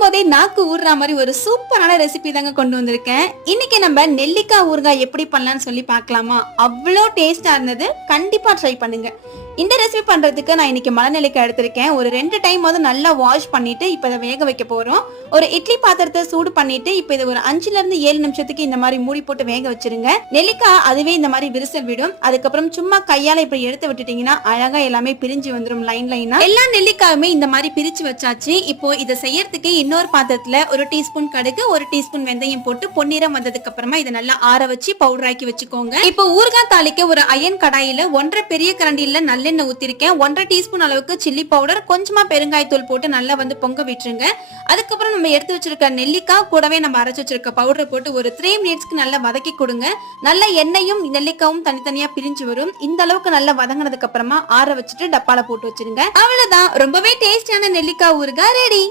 பார்க்கும் போதே நாக்கு ஊறுற மாதிரி ஒரு சூப்பரான ரெசிபி தாங்க கொண்டு வந்திருக்கேன். இன்னைக்கு நம்ம நெல்லிக்காய் ஊறுகாய் எப்படி பண்ணலாம்னு சொல்லி பார்க்கலாமா? அவ்வளோ டேஸ்டா இருந்தது. கண்டிப்பா ட்ரை பண்ணுங்க. இந்த ரெசிபி பண்றதுக்கு நான் இன்னைக்கு மலை நெல்லிக்காய் எடுத்திருக்கேன். ஒரு 2 டைம் நல்லா வாஷ் பண்ணிட்டு இப்ப இதை வேக வைக்க போறோம். ஒரு இட்லி பாத்திரத்தை சூடு பண்ணிட்டு இப்ப இதை ஒரு 5ல இருந்து 7 நிமிஷத்துக்கு இந்த மாதிரி மூடி போட்டு வேக வச்சிருங்க. நெல்லிக்காய் அதுவே இந்த மாதிரி விரிசல் விடும். அதுக்கப்புறம் சும்மா கையால இப்ப எடுத்து விட்டுட்டீங்கன்னா அழகா எல்லாமே பிரிஞ்சு வந்துடும் லைன் லைனா. எல்லா நெல்லிக்காயுமே இந்த மாதிரி பிரிச்சு வச்சாச்சு. இப்போ இதை செய்யறதுக்கு இன்னொரு பாத்திரத்துல ஒரு டீஸ்பூன் கடுகு, ஒரு டீஸ்பூன் வெந்தயம் போட்டு பொன்னிறம் வந்ததுக்கு அப்புறமா இதை நல்லா ஆற வச்சு பவுடர் ஆக்கி வச்சுக்கோங்க. இப்போ ஊறுகாய் தாளிக்க ஒரு அயன் கடாயில 1.5 பெரிய கரண்டியில நல்லெண்ணெய் ஊத்திருக்கேன். 1.5 டீஸ்பூன் அளவுக்கு சில்லி பவுடர், கொஞ்சமா பெருங்காயத்தூள் போட்டு நல்லா பொங்க விட்டுருங்க. அதுக்கப்புறம் நம்ம எடுத்து வச்சிருக்க நெல்லிக்காய் கூடவே நம்ம அரைச்சு வச்சிருக்க பவுடரை போட்டு ஒரு 3 மினிட்ஸ்க்கு நல்லா வதக்கி கொடுங்க. நல்ல எண்ணெயும் நெல்லிக்காயும் தனித்தனியா பிரிஞ்சு வரும். இந்த அளவுக்கு நல்லா வதங்கினதுக்கு அப்புறமா ஆற வச்சுட்டு டப்பால போட்டு வச்சிருங்க. அவ்வளவுதான், ரொம்பவே டேஸ்டியான நெல்லிக்காய் ஊறுகாய் ரெடி.